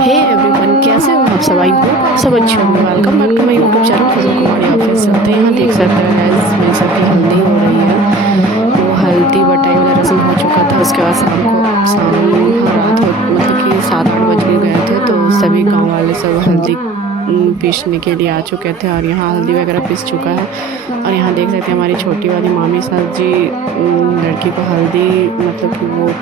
Hey everyone, कैसे हो आप सब? आई होप आप सब अच्छे होंगे। Welcome back to my YouTube channel Fazal Kumari official. तो यहाँ देख सकते हैं गाइस, मेरे साथ की हल्दी हो रही है। वो हल्दी बटाई वाला रस्म हो चुका था। उसके बाद शाम रात हो मतलब कि 7-8 बज के गए थे। तो सभी गांव वाले सब हल्दी पीसने के लिए आ चुके थे और यहाँ हल्दी वगैरह पीस चुका है। और यहाँ देख सकते हैं हमारी छोटी वाली मामी साहब जी लड़की को हल्दी मतलब कि वो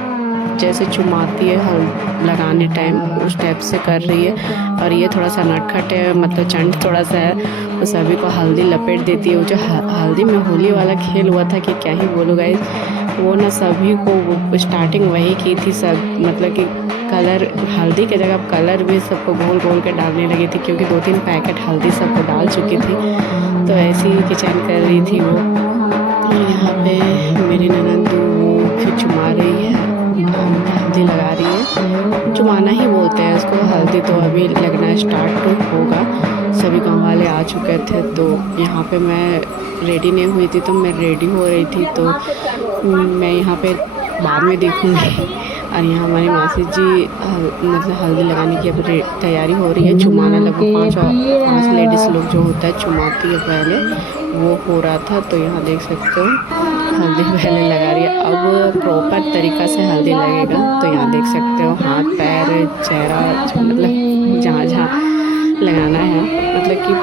जैसे चुमाती है हल लगाने टाइम उस टाइप से कर रही है। और ये थोड़ा सा नटखट है, मतलब चंट थोड़ा सा है। वो सभी को हल्दी लपेट देती है। वो जो हल्दी में होली वाला खेल हुआ था कि क्या ही बोलूँ गाइस, वो ना सभी को स्टार्टिंग वही की थी सब, मतलब कि कलर हल्दी के जगह कलर भी सबको घोल घोल के डालने लगी थी, क्योंकि 2-3 पैकेट हल्दी सबको डाल चुकी थी। तो ऐसी ही किचन कर रही थी वो। यहाँ पे मेरी ननद फिर चुमा रही है, हल्दी लगा रही है। चुमाना ही बोलते हैं इसको, हल्दी तो अभी लगना स्टार्ट होगा। सभी गाँव वाले आ चुके थे। तो यहाँ पे मैं रेडी नहीं हुई थी, तो मैं रेडी हो रही थी। तो मैं यहाँ पे बाद में देखूँगी। और यहाँ हमारी मासी जी मतलब हल्दी लगाने की अब तैयारी हो रही है। चुमाना लगभग 5 लेडीज़ लोग जो होता है चुमाती है पहले, वो हो रहा था। तो यहाँ देख सकते हो हल्दी पहले लगा रही है। अब प्रॉपर तरीक़ा से हल्दी लगेगा। तो यहाँ देख सकते हो हाथ पैर चेहरा मतलब जहाँ जहाँ लगाना है, मतलब कि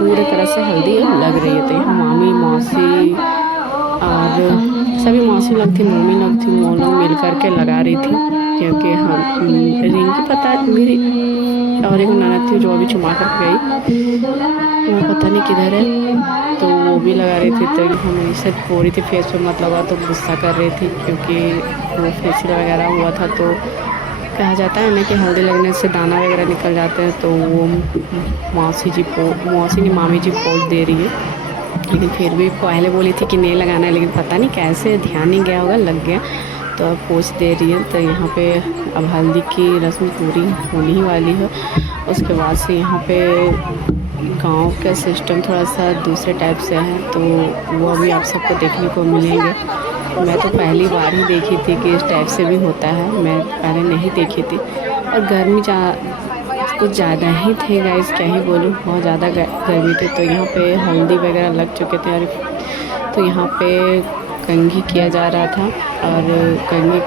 पूरे तरह से हल्दी लग रही है। तो यहाँ मामी मौसी और सभी मौसी लोग थी, मम्मी लोग थी, वो लोग मिल कर के लगा रही थी। क्योंकि हम रिंकी पता मेरी और एक ननद थी जो अभी चुमा कर गई, वो पता नहीं किधर है, तो वो भी लगा रही थी। तो हम उनसे बोल रही थी फेस पे मत लगा, तो गुस्सा कर रही थी क्योंकि वो फेशियल वगैरह हुआ था। तो कहा जाता है ना कि हल्दी लगने से दाना वगैरह निकल जाते हैं। तो वो मौसी नहीं मामी जी पोज दे रही है। लेकिन फिर भी पहले बोली थी कि नहीं लगाना है, लेकिन पता नहीं कैसे ध्यान नहीं गया होगा, लग गया। तो अब पोछ दे रही है। तो यहाँ पे अब हल्दी की रस्म पूरी होने ही वाली है। उसके बाद से यहाँ पे गांव का सिस्टम थोड़ा सा दूसरे टाइप से है, तो वो अभी आप सबको देखने को मिलेंगे। मैं तो पहली बार ही देखी थी कि इस टाइप से भी होता है, मैं पहले नहीं देखी थी। और गर्मी कुछ ज़्यादा ही थे गाइस, क्या ही बोलूँ, बहुत ज़्यादा गर्मी थी। तो यहाँ पे हल्दी वगैरह लग चुके थे। और तो यहाँ पे कंघी किया जा रहा था। और कंघी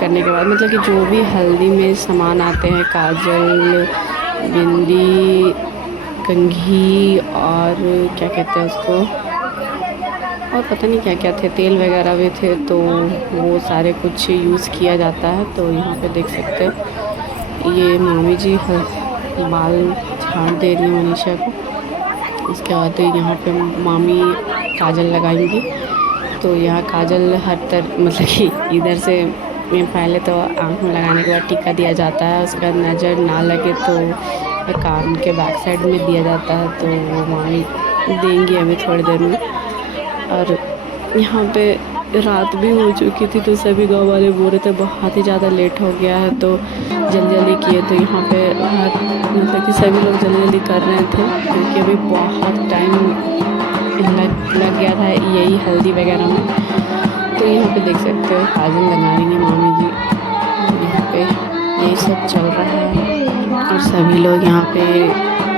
करने के बाद मतलब कि जो भी हल्दी में सामान आते हैं, काजल, बिंदी, कंघी और क्या कहते हैं उसको, और पता नहीं क्या क्या थे, तेल वगैरह भी थे। तो वो सारे कुछ यूज़ किया जाता है। तो यहाँ पे देख सकते हैं ये मामी जी बाल झाड़ दे रही है मनीषा को। उसके बाद यहाँ पे मामी काजल लगाएंगी। तो यहाँ काजल हर मतलब कि इधर से पहले तो आँख में लगाने के बाद टीका दिया जाता है। उसके बाद नज़र ना लगे तो कान के बैक साइड में दिया जाता है। तो वो मामी देंगी अभी थोड़ी देर में। और यहाँ पे रात भी हो चुकी थी, तो सभी गांव वाले बोल रहे थे बहुत ही ज़्यादा लेट हो गया है, तो जल्दी जल्दी किए। तो यहाँ पे मतलब कि सभी लोग जल्दी जल्दी कर रहे थे, क्योंकि अभी बहुत टाइम लग गया था यही हल्दी वगैरह में। तो यहाँ पे देख सकते हो काजल लगा रही है मामी जी। यहाँ पे यही सब चल रहा है। और सभी लोग यहाँ पे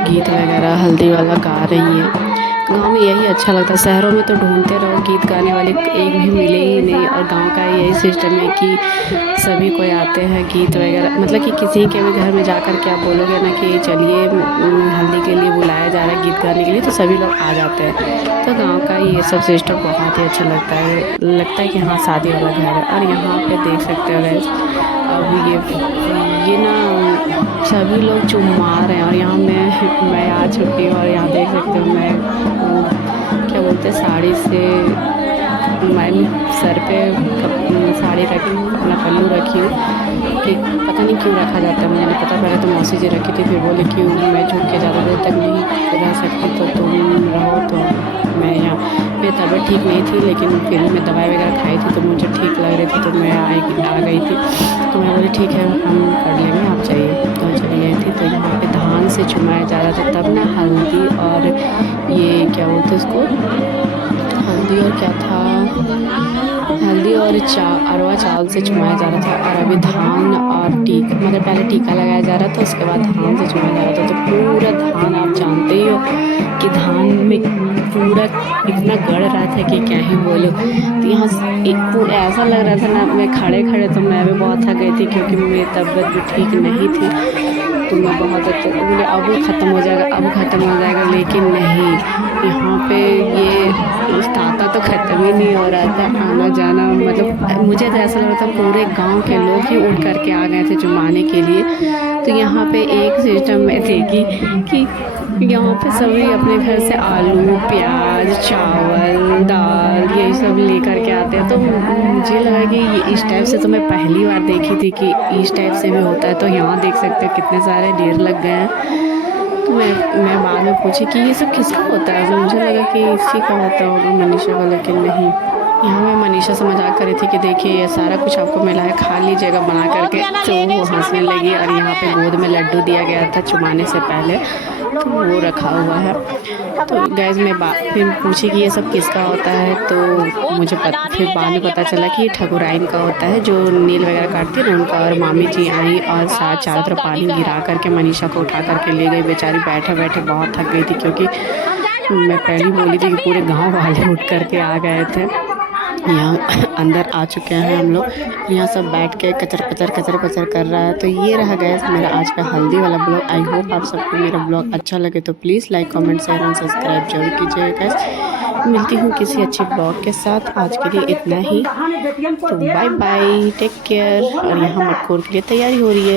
गीत वगैरह हल्दी वाला गा रही है। गांव में यही अच्छा लगता है, शहरों में तो ढूंढते रहो गीत गाने वाले, एक भी मिले ही नहीं। और गांव का यही सिस्टम है कि सभी कोई आते हैं गीत वगैरह, मतलब कि किसी के भी घर में जाकर के आप बोलोगे ना कि चलिए हल्दी के लिए बुलाया जा रहा है गीत गाने के लिए, तो सभी लोग आ जाते हैं। तो गांव का ये सब सिस्टम बहुत ही अच्छा लगता है कि हाँ शादी वाला घर है। और यहाँ पे देख सकते हो गाइस, अब ये ना सभी लोग चुमा रहे हैं। और यहाँ मैं आ चुकी हूँ। और यहाँ देख सकते हो मैं क्या बोलते हैं साड़ी से मैंने सर पे साड़ी रखी हूँ, अपना पल्लू रखी हूँ। कि पता नहीं क्यों रखा जाता है, मुझे नहीं पता। पहले तो मौसी जी रखी थी, फिर बोले क्यों मैं झुक के ज़्यादा देर तक नहीं रह सकती, तो तुम रहो। तो मैं यहाँ मेरी तबीयत ठीक नहीं थी, लेकिन फिर मैं दवाई वगैरह खाई थी तो मुझे ठीक लग रही थी। तो मैं आ गई थी। तो मैं बोली ठीक है हम कर लेंगे, आप चाहिए। तो चली गई थी। तो यहाँ पे धान से चुमाया जा रहा था, तब ना हल्दी और ये क्या बोलते उसको, हल्दी और क्या था, हल्दी और अरवा चावल से चुमाया जा रहा था। और अभी धान और और मतलब पहले टीका लगाया जा रहा था, उसके बाद धान से चुना जा रहा था। तो पूरा धान आप जानते ही हो कि धान में पूरा इतना गड़ रहा था कि क्या ही बोलो। तो यहाँ एक पूरा ऐसा लग रहा था ना, मैं खड़े खड़े तो मैं भी बहुत थक गई थी क्योंकि मेरी तबीयत भी ठीक नहीं थी। तो मैं बहुत मुझे अब ख़त्म हो जाएगा, अब ख़त्म हो जाएगा, लेकिन नहीं, यहाँ पे ये ताता तो ख़त्म ही नहीं हो रहा था। आना जाना मतलब मुझे तो ऐसा लग रहा था पूरे गांव के लोग ही उठ करके आ गए थे जुमाने के लिए। तो यहाँ पे एक सिस्टम में देखी कि यहाँ पे सभी अपने घर से आलू, प्याज, चावल, दाल यही सब लेकर के आते हैं। तो मुझे लगा कि ये इस टाइप से तो मैं पहली बार देखी थी कि इस टाइप से भी होता है। तो यहाँ देख सकते हैं कितने सारे ढेर लग गए हैं। तो मैं बाद में पूछी कि ये सब किसका होता है, तो मुझे लगा कि इसी का होता होगा, मनीषा का, लेकिन नहीं। यहाँ मैं मनीषा से मजाक कर रही थी कि देखिए ये सारा कुछ आपको मिला है, खा लीजिएगा बना करके। तो वो हंसने लगी और यहाँ पे गोद में लड्डू दिया गया था चुमाने से पहले, तो वो रखा हुआ है। तो गैस में फिर पूछी कि ये सब किसका होता है, तो मुझे फिर बाद में पता चला कि ये ठकुराइन का होता है, जो नील वगैरह काटती है ना उनका। और मामी जी आई और साथ चारों तरफ पानी गिरा करके मनीषा को उठा करके ले गई। बेचारी बैठे बैठे बहुत थक गई थी, क्योंकि मैं पहले बोली थी कि पूरे गाँव वाले उठ करके आ गए थे। यहाँ अंदर आ चुके हैं हम लोग, यहाँ सब बैठ के कचर पचर कर रहा है। तो ये रहा गया मेरा आज का हल्दी वाला ब्लॉग। आई होप आप सबको मेरा ब्लॉग अच्छा लगे, तो please like, comment, share and subscribe जरूर कीजिएगा गाइस। मिलती हूँ किसी अच्छे ब्लॉग के साथ, आज के लिए इतना ही। तो बाय बाय, टेक केयर। और यहाँ मटकोर के लिए तैयारी हो रही है।